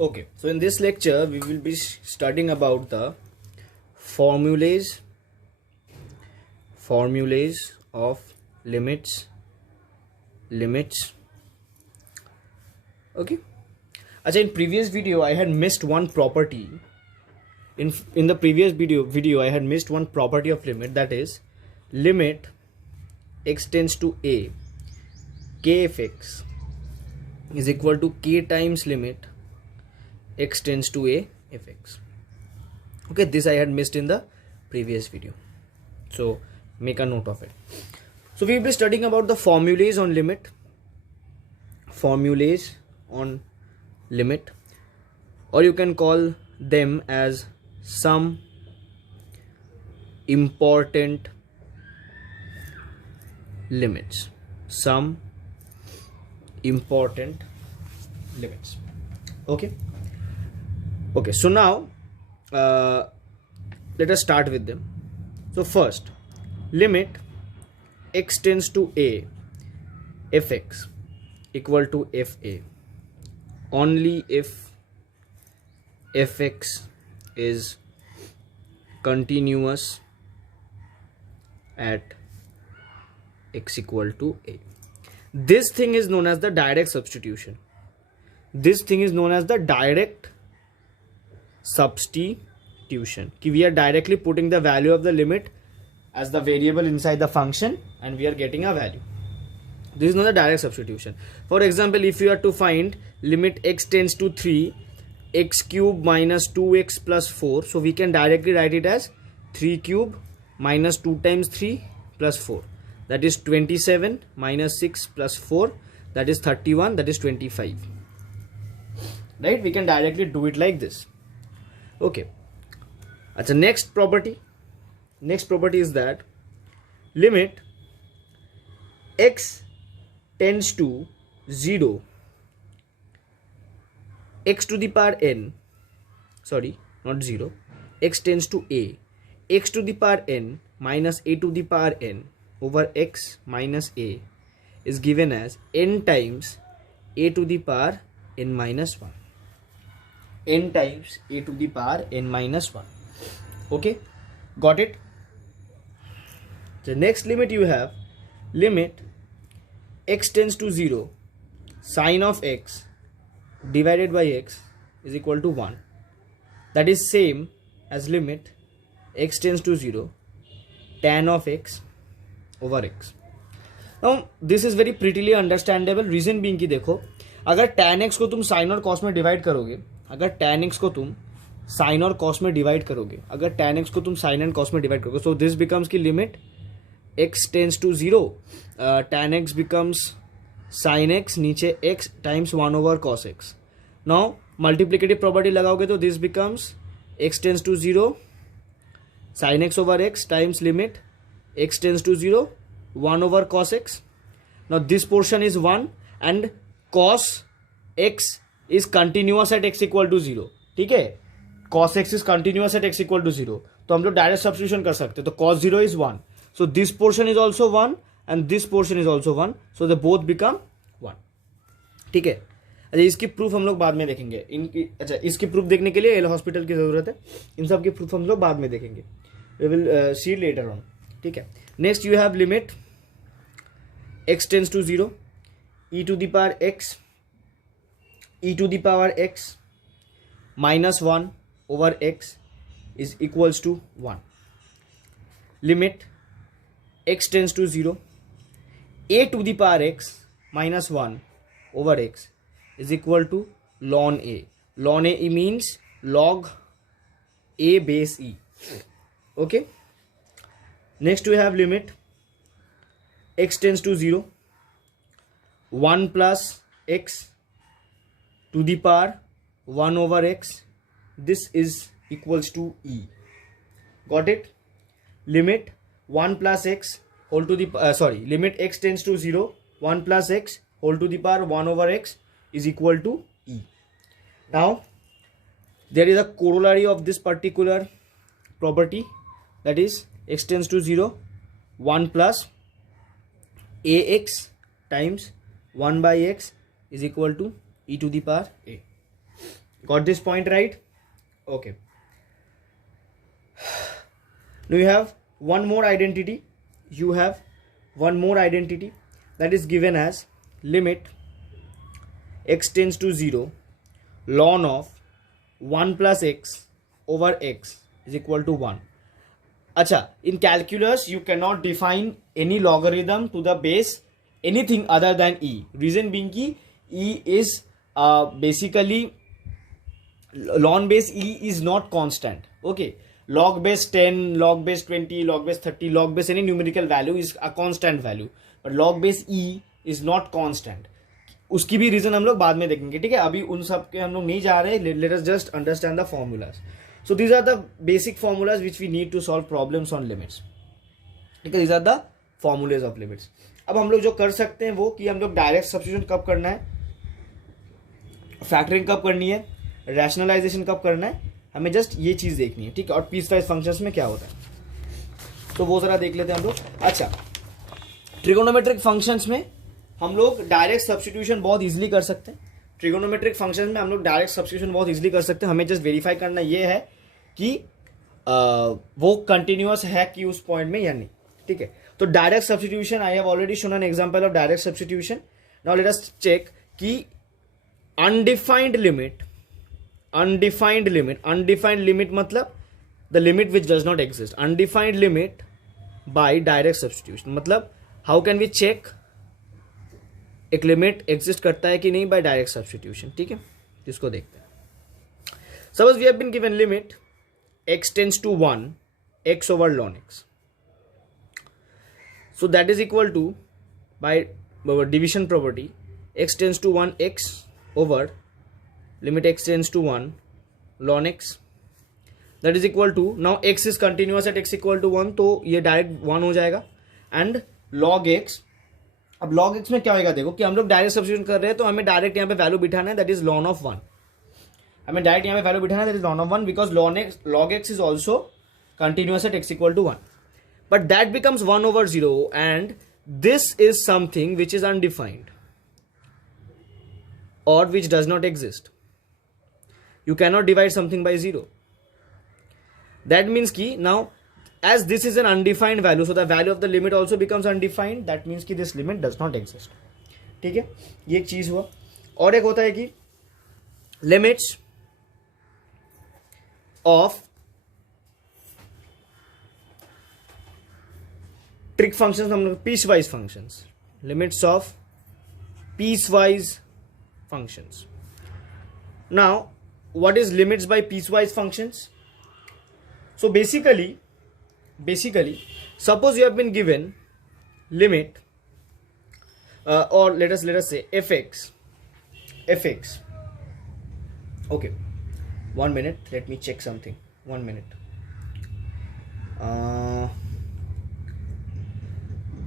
Okay, so in this lecture we will be studying about the formulas of limits. Okay, actually in previous video I had missed one property. In the previous video I had missed one property of limit, that is limit x tends to a, k f x is equal to k times limit x tends to a fx. Okay, this I had missed in the previous video, so make a note of it. So we will be studying about the formulas on limit, or you can call them as some important limits. Okay, so now let us start with them. So first, limit x tends to a fx equal to fa only if fx is continuous at x equal to a. This thing is known as the direct substitution. We are directly putting the value of the limit as the variable inside the function and we are getting a value. This is not a direct substitution. For example, if you are to find limit x tends to 3 x cube minus 2x plus 4, so we can directly write it as 3 cube minus 2 times 3 plus 4, that is 27 minus 6 plus 4, that is 31, that is 25. Right, we can directly do it like this. Okay, that's the next property is that limit x tends to 0 x to the power n, x tends to a x to the power n minus a to the power n over x minus a is given as n times a to the power n minus 1. N times a to the power n minus 1. Okay, got it? The next limit you have limit x tends to 0 sine of x divided by x is equal to 1. That is same as limit x tends to 0 tan of x over x. Now this is very prettily understandable. Reason being कि देखो, अगर tan x को तुम sin और cos में divide करोगे, so this becomes कि limit x tends to 0 tan x becomes sin x, नीचे x times 1 over cos x. Now multiplicative property लगाओगे तो this becomes x tends to 0 sin x over x times limit x tends to 0 1 over cos x. Now this portion is 1 and cos x is continuous at x equal to 0. ठीक है, cos x is continuous at x equal to 0, तो हम लोग direct substitution कर सकते हैं. तो cos 0 is 1, so this portion is also 1 and this portion is also 1, so they both become 1. ठीक है. अच्छा, इसकी प्रूफ हम लोग बाद में देखेंगे. इसकी प्रूफ देखने के लिए एल हॉस्पिटल की जरूरत है. इन सब की प्रूफ हम लोग बाद में देखेंगे. We will see later on. ठीक है. Next you have limit x tends to 0 e to the power x minus 1 over x is equals to 1. Limit x tends to 0 a to the power x minus 1 over x is equal to ln a. Ln a means log a base e. Okay. Next we have limit x tends to 0 1 plus x to the power 1 over x, this is equals to e. Got it? Limit 1 plus x whole to the limit x tends to 0 1 plus x whole to the power 1 over x is equal to e. Now there is a corollary of this particular property, that is x tends to 0 1 plus ax times 1 by x is equal to e to the power a. Got this point right? Okay. Now you have one more identity. You have one more identity that is given as limit x tends to 0 ln of 1 plus x over x is equal to 1. Acha, in calculus you cannot define any logarithm to the base anything other than e. Reason being ki e is basically ln base e is not constant. Okay, log base 10, log base 20, log base 30, log base any numerical value is a constant value, but log base e is not constant. उसकी भी reason हम लोग बाद में देखेंगे, ठीक है. अभी उन सब के हम लोग नहीं जा रहे. Let us just understand the formulas. So these are the basic formulas which we need to solve problems on limits, ठीक है. These are the formulas of limits. अब हम लोग जो कर सकते हैं वो कि हम लोग डायरेक्ट सब्स्टिट्यूशन कब करना है, फैक्टरिंग कब करनी है, रैशनलाइजेशन कब करना है, हमें जस्ट ये चीज देखनी है, ठीक है. और पीस वाइज फंक्शंस में क्या होता है तो वो जरा देख लेते हैं हम लोग. अच्छा, ट्रिगोनोमेट्रिक फंक्शंस में हम लोग डायरेक्ट सब्स्टिट्यूशन बहुत इजीली कर सकते हैं. ट्रिगोनोमेट्रिक फंक्शन में हम लोग डायरेक्ट सब्स्टिट्यूशन बहुत इजीली कर सकते हैं. हमें जस्ट वेरीफाई करना ये है कि वो कंटिन्यूअस है कि उस पॉइंट में या नहीं, ठीक है. तो direct substitution, I have already shown an example of direct substitution. Now let us check कि अनडिफाइंड लिमिट मतलब the limit which does not exist. Undefined limit by direct substitution मतलब हाउ कैन वी चेक एक limit exist करता है कि नहीं bye direct substitution, ठीक है. इसको देखते हैं. Suppose we have been given limit x tends to 1 x over ln x, so that is equal to by division property x tends to 1 x over limit x tends to 1 ln x, that is equal to, now x is continuous at x equal to 1 तो ये direct 1 हो जाएगा. And log x, अब log x में क्या होगा देखो कि हम लोग डायरेक्ट सब्स्टिट्यूशन कर रहे हैं तो हमें डायरेक्ट यहाँ पे वैल्यू बिठाना है, दैट इज ln ऑफ 1. हमें डायरेक्ट यहाँ पे वैल्यू बिठाना है, that is ln of 1 because log x is also continuous at x equal to 1. But that becomes 1 over 0 and this is something which is undefined or which does not exist. You cannot divide something by 0. That means ki now as this is an undefined value, so the value of the limit also becomes undefined. That means ki this limit does not exist. ठीक है, ये एक चीज हुआ. और एक होता है कि limits of trig functions, हम लोग piecewise functions, limits of piecewise functions. Now what is limits by piecewise functions? So basically suppose you have been given limit or let us say fx. Okay, 1 minute, let me check something. 1 minute.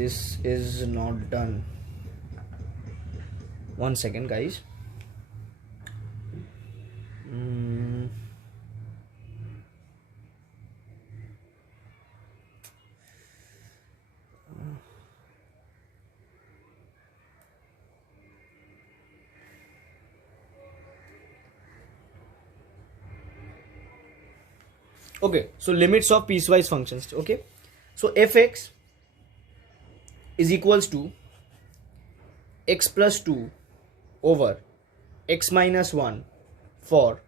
This is not done. 1 second guys. Okay, so limits of piecewise functions. Okay, so fx is equals to x plus 2 over x minus 1 for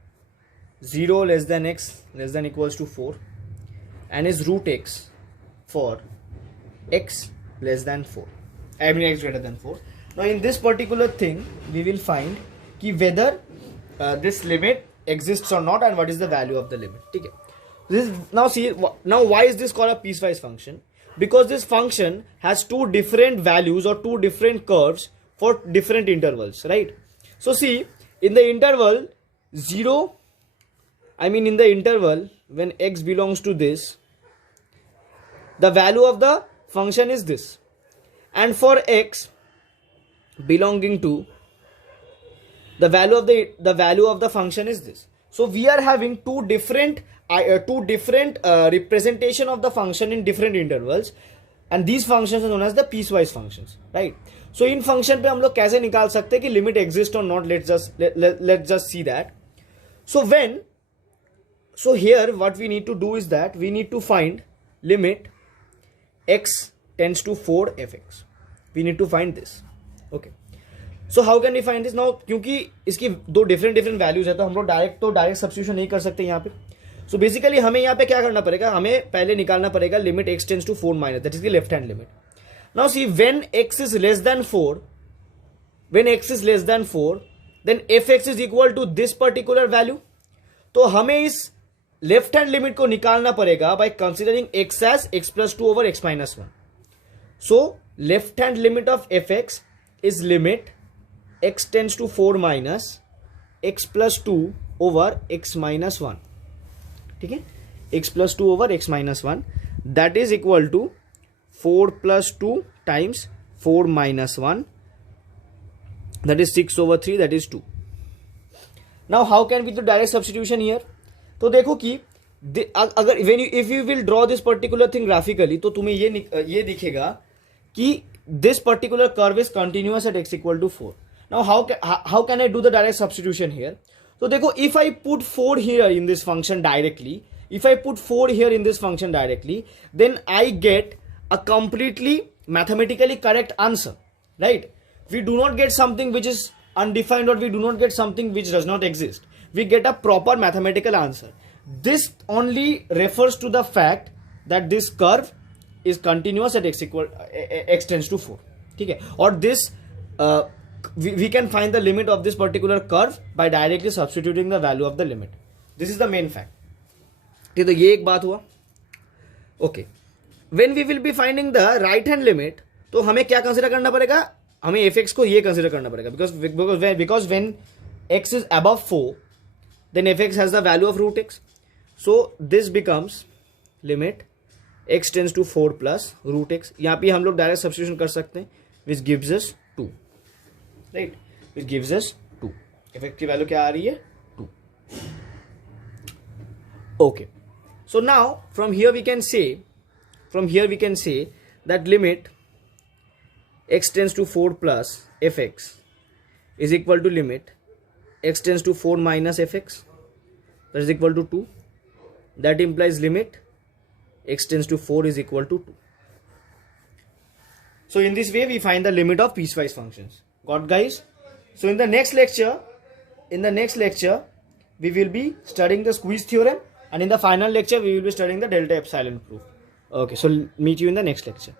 0 less than x less than equals to 4 and is root x for x less than 4, I mean x greater than 4. Now in this particular thing we will find ki whether this limit exists or not and what is the value of the limit. Okay, this is, now why is this called a piecewise function? Because this function has two different values or two different curves for different intervals, right? So see, in the interval 0, I mean in the interval when x belongs to this, the value of the function is this, and for x belonging to the value of the function is this. So we are having two different representation of the function in different intervals, and these functions are known as the piecewise functions, right? So in function पे हम लोग कैसे निकाल सकते हैं कि limit exists or not? Let's just see that. So here what we need to do is that we need to find limit x tends to 4 fx. We need to find this. Okay. So how can we find this now? क्योंकि इसकी दो different values है तो हम लोग direct substitution नहीं कर सकते यहाँ पे. सो बेसिकली हमें यहाँ पे क्या करना पड़ेगा, हमें पहले निकालना पड़ेगा limit x tends to 4 minus, that is the left hand limit. Now see when x is less than 4, when x is less than 4 then fx is equal to this particular value. तो हमें इस left hand limit को निकालना पड़ेगा by considering x as x plus 2 over x minus 1. So left hand limit of fx is limit x tends to 4 minus x plus 2 over x minus 1. ठीक है, x plus 2 over x minus 1, that is equal to 4 plus 2 times 4 minus 1, that is 6 over 3, that is 2. Now how can we do direct substitution here? तो देखो कि अगर if you will draw this particular thing graphically, तो तुम्हें ये दिखेगा कि this particular curve is continuous at x equal to 4. Now how can I do the direct substitution here? So देखो, if I put 4 here in this function directly, then I get a completely mathematically correct answer, right? We do not get something which is undefined, or we do not get something which does not exist. We get a proper mathematical answer. This only refers to the fact that this curve is continuous at x tends to 4. ठीक है, और this we can find the limit of this particular curve by directly substituting the value of the limit. This is the main fact. ठीक है, तो ये एक बात हुआ. Okay, when we will be finding the right hand limit, तो हमें क्या कंसिडर करना पड़ेगा, हमें fx को ये कंसिडर करना पड़ेगा, because when x is above 4 then fx has the value of root x. So this becomes limit x tends to 4 plus root x. यहाँ पे हम लोग डायरेक्ट सब्स्टिट्यूशन कर सकते हैं, which gives us 2, right? Which gives us 2. fx की value क्या आ रही है, 2. Okay, so now from here we can say that limit x tends to 4 plus fx is equal to limit x tends to 4 minus fx, that is equal to 2. That implies limit x tends to 4 is equal to 2. So in this way we find the limit of piecewise functions. Got, guys? So in the next lecture we will be studying the squeeze theorem, and in the final lecture we will be studying the delta epsilon proof. Okay, so meet you in the next lecture.